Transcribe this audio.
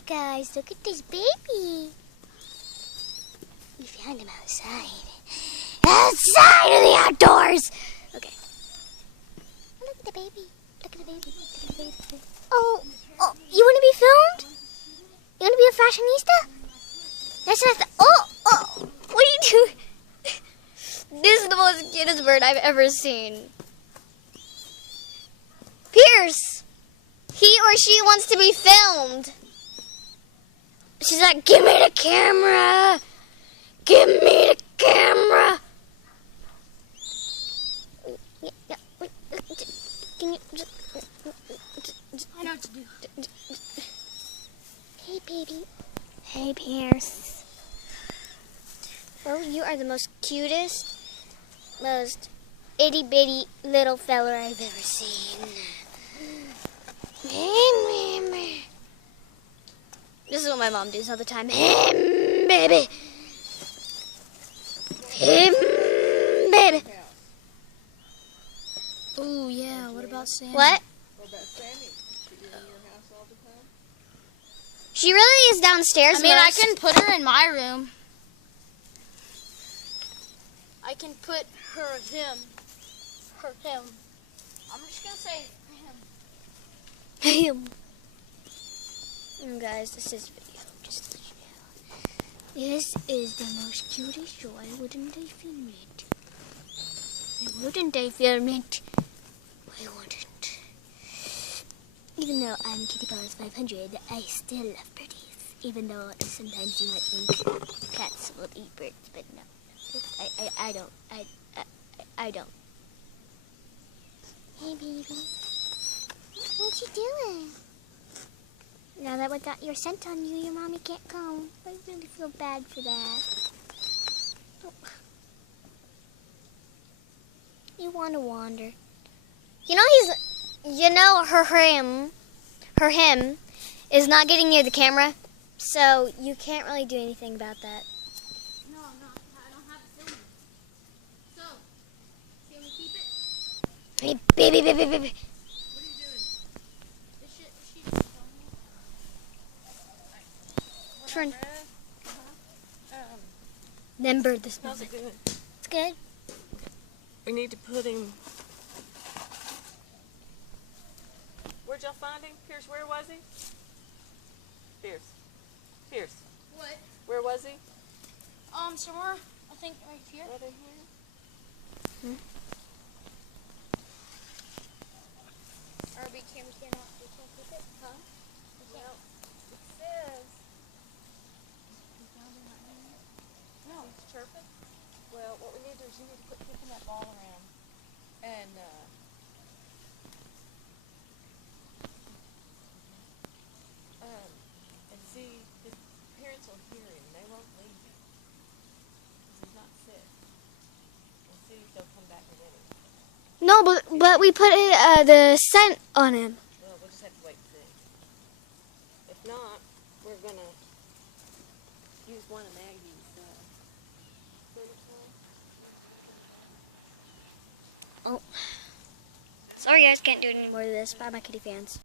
Hey guys, look at this baby. We found him outside. Outside of the outdoors! Okay. Look at the baby. Look at the baby. Look at the baby. Oh, you want to be filmed? You want to be a fashionista? That's not the... Oh, what are you doing? This is the most cutest bird I've ever seen. Pierce! He or she wants to be filmed. She's like, give me the camera. Give me the camera. Can you I know what to do. Hey, baby. Hey, Pierce. Oh, you are the most cutest, most itty-bitty little feller I've ever seen. This is what my mom does all the time. Him, baby. Him, baby. Oh yeah, what about Sammy? What? What about Sammy? She in your house all the time? She really is downstairs. I mean, I most. can put her in my room. I can put him. I'm just gonna say him. Him. Guys, this is video. Just to let you know. This is the most cutest show. Why wouldn't they film it? Why wouldn't they film it? Why wouldn't? Even though I'm Kitty Paws 500, I still love birdies. Even though sometimes you might think cats will eat birds, but no. I don't. I don't. Hey, baby. What you doing? Now that we got your scent on you, your mommy can't come. I really feel bad for that. Oh. You want to wander. You know her him is not getting near the camera, so you can't really do anything about that. No, I don't have it filming. So, can we keep it? Hey, baby. What are you doing? Is she just filming? Turn. Then bird this How's moment. it doing? It's good. We need to put him. Where'd y'all find him? Pierce, where was he? Pierce. What? Where was he? Somewhere, I think right here. Right in here? RB cameras cannot, we can't keep it, huh? Well, it says. No, it's chirping. Well, what we need to do is you need to quit kicking that ball around. And see, his parents will hear him. They won't leave him. Because he's not sick. And see if they'll come back and get him. No, but we put the scent on him. Well, we'll just have to wait and see. If not, we're going to use one of Maggie's Oh. Sorry guys, can't do it anymore to this. Bye my kitty fans.